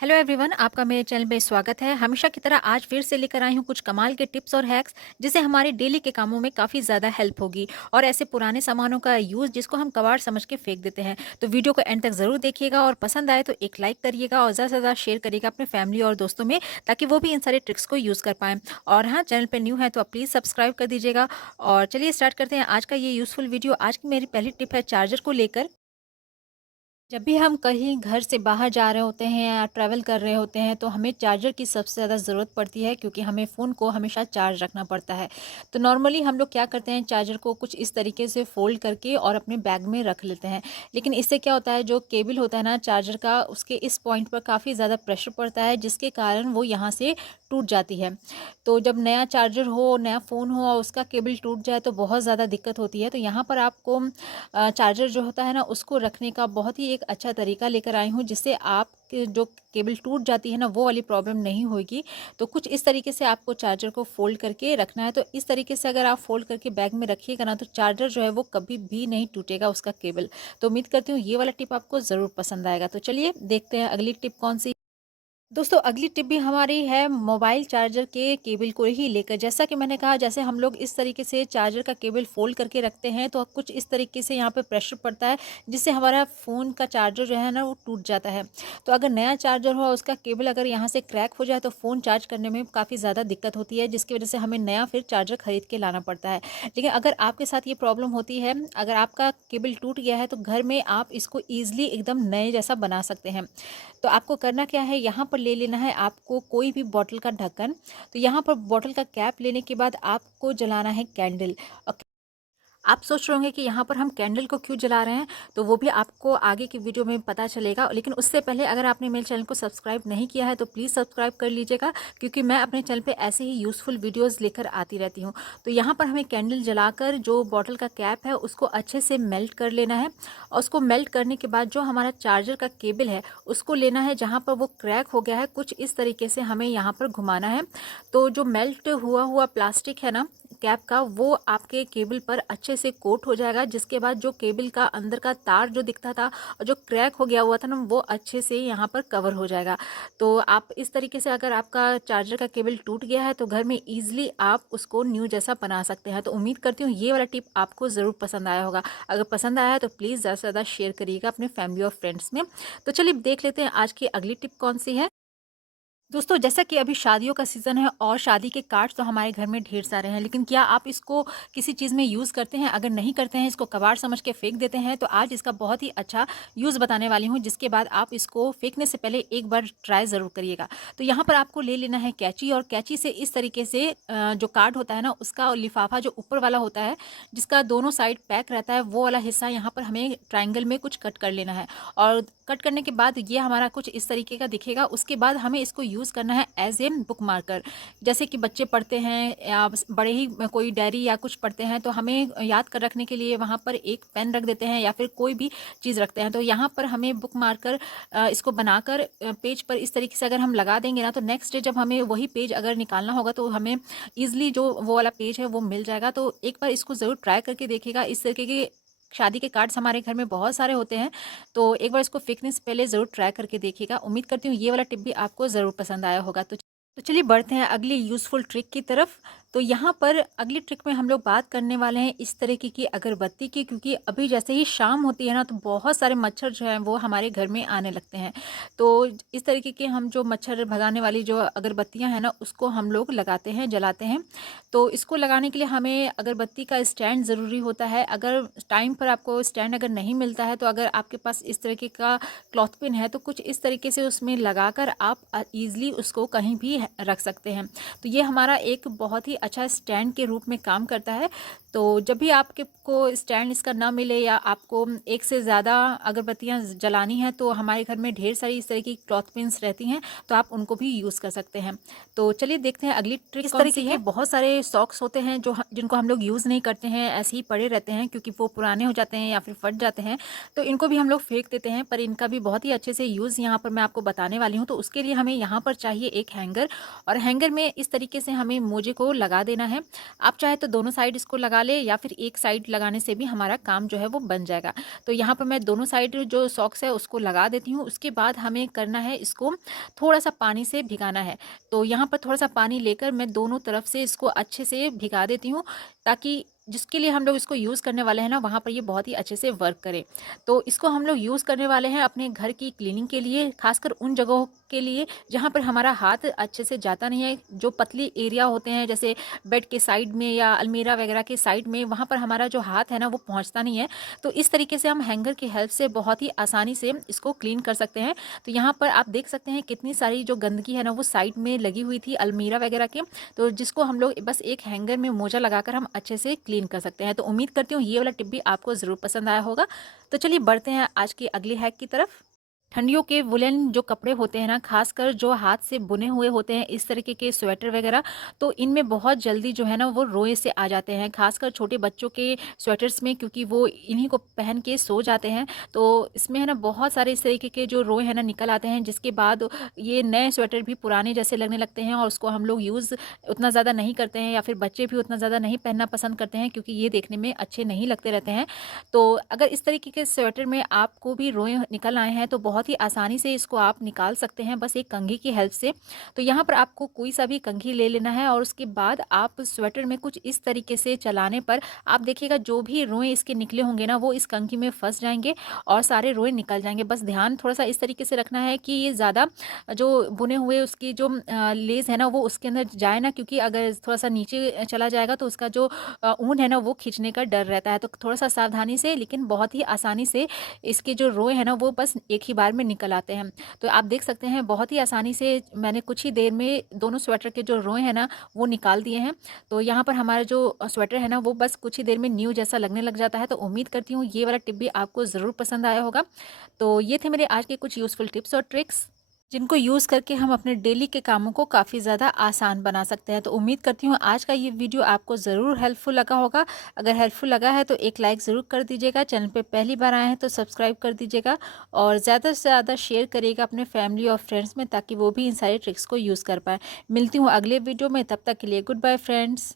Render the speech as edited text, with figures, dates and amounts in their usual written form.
Hello everyone, आपका मेरे channel में स्वागत है। हमेशा की तरह आज फिर से लेकर आई हूँ कुछ कमाल के टिप्स और हैक्स जिससे हमारे डेली के कामों में काफ़ी ज़्यादा हेल्प होगी। और ऐसे पुराने सामानों का यूज़ जिसको हम कबाड़ समझ के फेंक देते हैं। तो वीडियो को एंड तक ज़रूर देखिएगा और पसंद आए तो एक लाइक करिएगा और ज़्यादा से ज़्यादा शेयर करिएगा अपने फैमिली और दोस्तों में, ताकि वो भी इन सारे ट्रिक्स को यूज़ कर पाएँ। और हाँ, चैनल पर न्यू है तो आप प्लीज़ सब्सक्राइब कर दीजिएगा। और चलिए स्टार्ट करते हैं आज का ये यूज़फुल वीडियो। आज की मेरी पहली टिप है चार्जर को लेकर। जब भी हम कहीं घर से बाहर जा रहे होते हैं या ट्रैवल कर रहे होते हैं तो हमें चार्जर की सबसे ज़्यादा ज़रूरत पड़ती है, क्योंकि हमें फ़ोन को हमेशा चार्ज रखना पड़ता है। तो नॉर्मली हम लोग क्या करते हैं, चार्जर को कुछ इस तरीके से फ़ोल्ड करके और अपने बैग में रख लेते हैं। लेकिन इससे क्या होता है, जो केबल होता है ना चार्जर का, उसके इस पॉइंट पर काफ़ी ज़्यादा प्रेशर पड़ता है, जिसके कारण वो यहाँ से टूट जाती है। तो जब नया चार्जर हो, नया फ़ोन हो और उसका केबल टूट जाए तो बहुत ज़्यादा दिक्कत होती है। तो यहाँ पर आपको चार्जर जो होता है ना उसको रखने का बहुत ही एक अच्छा तरीका लेकर आई हूँ, जिससे आप जो केबल टूट जाती है ना वो वाली प्रॉब्लम नहीं होगी। तो कुछ इस तरीके से आपको चार्जर को फोल्ड करके रखना है। तो इस तरीके से अगर आप फोल्ड करके बैग में रखिएगा ना तो चार्जर जो है वो कभी भी नहीं टूटेगा, उसका केबल। तो उम्मीद करती हूँ ये वाला टिप आपको ज़रूर पसंद आएगा। तो चलिए देखते हैं अगली टिप कौन सी। दोस्तों, अगली टिप भी हमारी है मोबाइल चार्जर के केबल को ही लेकर। जैसा कि मैंने कहा, जैसे हम लोग इस तरीके से चार्जर का केबल फोल्ड करके रखते हैं तो कुछ इस तरीके से यहाँ पे प्रेशर पड़ता है, जिससे हमारा फ़ोन का चार्जर जो है ना वो टूट जाता है। तो अगर नया चार्जर हो, उसका केबल अगर यहाँ से क्रैक हो जाए तो फ़ोन चार्ज करने में काफ़ी ज़्यादा दिक्कत होती है, जिसकी वजह से हमें नया फिर चार्जर खरीद के लाना पड़ता है। लेकिन अगर आपके साथ ये प्रॉब्लम होती है, अगर आपका केबल टूट गया है, तो घर में आप इसको ईजिली एकदम नए जैसा बना सकते हैं। तो आपको करना क्या है, यहाँ पर ले लेना है आपको कोई भी बॉटल का ढक्कन। तो यहाँ पर बॉटल का कैप लेने के बाद आपको जलाना है कैंडल। आप सोच रहे होंगे कि यहाँ पर हम कैंडल को क्यों जला रहे हैं, तो वो भी आपको आगे की वीडियो में पता चलेगा। लेकिन उससे पहले अगर आपने मेरे चैनल को सब्सक्राइब नहीं किया है तो प्लीज़ सब्सक्राइब कर लीजिएगा, क्योंकि मैं अपने चैनल पे ऐसे ही यूज़फुल वीडियोस लेकर आती रहती हूँ। तो यहाँ पर हमें कैंडल जलाकर जो बॉटल का कैप है उसको अच्छे से मेल्ट कर लेना है। और उसको मेल्ट करने के बाद जो हमारा चार्जर का केबल है उसको लेना है, जहाँ पर वो क्रैक हो गया है कुछ इस तरीके से हमें यहाँ पर घुमाना है। तो जो मेल्ट हुआ हुआ प्लास्टिक है ना कैप का, वो आपके केबल पर अच्छे से कोट हो जाएगा। जिसके बाद जो केबल का अंदर का तार जो दिखता था और जो क्रैक हो गया हुआ था ना, वो अच्छे से यहाँ पर कवर हो जाएगा। तो आप इस तरीके से, अगर आपका चार्जर का केबल टूट गया है तो घर में ईजिली आप उसको न्यू जैसा बना सकते हैं। तो उम्मीद करती हूँ ये वाला टिप आपको ज़रूर पसंद आया होगा। अगर पसंद आया है तो प्लीज़ ज़्यादा से ज़्यादा शेयर करिएगा अपने फैमिली और फ्रेंड्स में। तो चलिए देख लेते हैं आज की अगली टिप कौन सी है। दोस्तों, जैसा कि अभी शादियों का सीज़न है और शादी के कार्ड्स तो हमारे घर में ढेर सारे हैं, लेकिन क्या आप इसको किसी चीज़ में यूज़ करते हैं? अगर नहीं करते हैं, इसको कबाड़ समझ के फेंक देते हैं, तो आज इसका बहुत ही अच्छा यूज़ बताने वाली हूँ, जिसके बाद आप इसको फेंकने से पहले एक बार ट्राई ज़रूर करिएगा। तो यहाँ पर आपको ले लेना है कैंची, और कैंची से इस तरीके से जो कार्ड होता है ना उसका लिफाफा जो ऊपर वाला होता है, जिसका दोनों साइड पैक रहता है, वो वाला हिस्सा यहाँ पर हमें ट्रायंगल में कुछ कट कर लेना है। और कट करने के बाद ये हमारा कुछ इस तरीके का दिखेगा। उसके बाद हमें इसको यूज़ करना है एज ए बुक मार्कर। जैसे कि बच्चे पढ़ते हैं या बड़े ही कोई डायरी या कुछ पढ़ते हैं, तो हमें याद कर रखने के लिए वहाँ पर एक पेन रख देते हैं या फिर कोई भी चीज़ रखते हैं। तो यहाँ पर हमें बुक मार्कर इसको बनाकर पेज पर इस तरीके से अगर हम लगा देंगे ना, तो नेक्स्ट डे जब हमें वही पेज अगर निकालना होगा तो हमें ईजिली जो वो वाला पेज है वो मिल जाएगा। तो एक बार इसको ज़रूर ट्राई करके देखिएगा। इस तरीके के शादी के कार्ड्स हमारे घर में बहुत सारे होते हैं, तो एक बार इसको फेंकने से पहले ज़रूर ट्राई करके देखिएगा। उम्मीद करती हूँ ये वाला टिप भी आपको ज़रूर पसंद आया होगा। तो चलिए बढ़ते हैं अगली यूज़फुल ट्रिक की तरफ। तो यहाँ पर अगली ट्रिक में हम लोग बात करने वाले हैं इस तरीके की अगरबत्ती की, क्योंकि अभी जैसे ही शाम होती है ना तो बहुत सारे मच्छर जो हैं वो हमारे घर में आने लगते हैं। तो इस तरीके के हम जो मच्छर भगाने वाली जो अगरबत्तियाँ हैं ना उसको हम लोग लगाते हैं, जलाते हैं। तो इसको लगाने के लिए हमें अगरबत्ती का स्टैंड ज़रूरी होता है। अगर टाइम पर आपको स्टैंड अगर नहीं मिलता है, तो अगर आपके पास इस तरीके का क्लॉथ पिन है तो कुछ इस तरीके से उसमें लगाकर आप ईज़िली उसको कहीं भी रख सकते हैं। तो ये हमारा एक बहुत ही अच्छा स्टैंड के रूप में काम करता है। तो जब भी आपके को स्टैंड इसका ना मिले या आपको एक से ज़्यादा अगरबत्तियाँ जलानी हैं, तो हमारे घर में ढेर सारी इस तरह की क्लॉथ पिन्स रहती हैं, तो आप उनको भी यूज़ कर सकते हैं। तो चलिए देखते हैं अगली ट्रिक इस तरीके के बहुत सारे सॉक्स होते हैं जो जिनको हम लोग यूज़ नहीं करते हैं, ऐसे ही पड़े रहते हैं क्योंकि वो पुराने हो जाते हैं या फिर फट जाते हैं। तो इनको भी हम लोग फेंक देते हैं, पर इनका भी बहुत ही अच्छे से यूज़ यहाँ पर मैं आपको बताने वाली हूँ। तो उसके लिए हमें यहाँ पर चाहिए एक हैंगर, और हैंगर में इस तरीके से हमें मोजे को लगा देना है। आप चाहे तो दोनों साइड इसको लगा ले या फिर एक साइड लगाने से भी हमारा काम जो है वो बन जाएगा। तो यहाँ पर मैं दोनों साइड जो सॉक्स है उसको लगा देती हूँ। उसके बाद हमें करना है, इसको थोड़ा-सा पानी से भिगाना है। तो यहाँ पर थोड़ा-सा पानी लेकर मैं दोनों तरफ से इसको अच्छे से भिगा देती हूँ, ताकि जिसके लिए हम लोग इसको यूज़ करने वाले हैं ना, वहाँ पर ये बहुत ही अच्छे से वर्क करे। तो इसको हम लोग यूज़ करने वाले हैं अपने घर की क्लीनिंग के लिए, खासकर उन जगहों के लिए जहाँ पर हमारा हाथ अच्छे से जाता नहीं है। जो पतली एरिया होते हैं, जैसे बेड के साइड में या अलमीरा वगैरह के साइड में, वहाँ पर हमारा जो हाथ है ना वो पहुँचता नहीं है। तो इस तरीके से हम हैंगर की हेल्प से बहुत ही आसानी से इसको क्लीन कर सकते हैं। तो यहाँ पर आप देख सकते हैं कितनी सारी जो गंदगी है ना वो साइड में लगी हुई थी अलमीरा वगैरह के, तो जिसको हम लोग बस एक हैंगर में मोजा लगाकर हम अच्छे से क्लीन कर सकते हैं। तो उम्मीद करती हूँ ये वाला टिप भी आपको ज़रूर पसंद आया होगा। तो चलिए बढ़ते हैं आज की अगली हैक की तरफ। ठंडियों के वुलन जो कपड़े होते हैं ना, खासकर जो हाथ से बुने हुए होते हैं, इस तरीके के स्वेटर वगैरह, तो इनमें बहुत जल्दी जो है ना वो रोए से आ जाते हैं, खासकर छोटे बच्चों के स्वेटर्स में, क्योंकि वो इन्हीं को पहन के सो जाते हैं। तो इसमें है ना बहुत सारे इस तरीके के जो रोए हैं ना निकल आते हैं, जिसके बाद ये नए स्वेटर भी पुराने जैसे लगने लगते हैं और उसको हम लोग यूज़ उतना ज़्यादा नहीं करते हैं, या फिर बच्चे भी उतना ज़्यादा नहीं पहनना पसंद करते हैं, क्योंकि ये देखने में अच्छे नहीं लगते रहते हैं। तो अगर इस तरीके के स्वेटर में आपको भी रोए निकल आए हैं तो बहुत ही आसानी से इसको आप निकाल सकते हैं, बस एक कंघी की हेल्प से। तो यहाँ पर आपको कोई सा भी कंघी ले लेना है और उसके बाद आप स्वेटर में कुछ इस तरीके से चलाने पर आप देखिएगा जो भी रोए इसके निकले होंगे ना वो इस कंघी में फंस जाएंगे और सारे रोए निकल जाएंगे। बस ध्यान थोड़ा सा इस तरीके से रखना है कि ये ज़्यादा जो बुने हुए उसकी जो लेस है ना वो उसके अंदर जाए ना, क्योंकि अगर थोड़ा सा नीचे चला जाएगा तो उसका जो ऊन है ना वो खींचने का डर रहता है। तो थोड़ा सा सावधानी से लेकिन बहुत ही आसानी से इसके जो रोए हैं ना वो बस एक ही बार में निकल आते हैं। तो आप देख सकते हैं बहुत ही आसानी से मैंने कुछ ही देर में दोनों स्वेटर के जो रोए हैं ना वो निकाल दिए हैं। तो यहाँ पर हमारा जो स्वेटर है ना वो बस कुछ ही देर में न्यू जैसा लगने लग जाता है। तो उम्मीद करती हूँ ये वाला टिप भी आपको ज़रूर पसंद आया होगा। तो ये थे मेरे आज के कुछ यूज़फुल टिप्स और ट्रिक्स, जिनको यूज़ करके हम अपने डेली के कामों को काफ़ी ज़्यादा आसान बना सकते हैं। तो उम्मीद करती हूँ आज का ये वीडियो आपको ज़रूर हेल्पफुल लगा होगा। अगर हेल्पफुल लगा है तो एक लाइक ज़रूर कर दीजिएगा। चैनल पे पहली बार आए हैं तो सब्सक्राइब कर दीजिएगा और ज़्यादा से ज़्यादा शेयर करिएगा अपने फैमिली और फ्रेंड्स में, ताकि वो भी इन सारे ट्रिक्स को यूज़ कर पाएँ। मिलती हूँ अगले वीडियो में, तब तक के लिए गुड बाय फ्रेंड्स।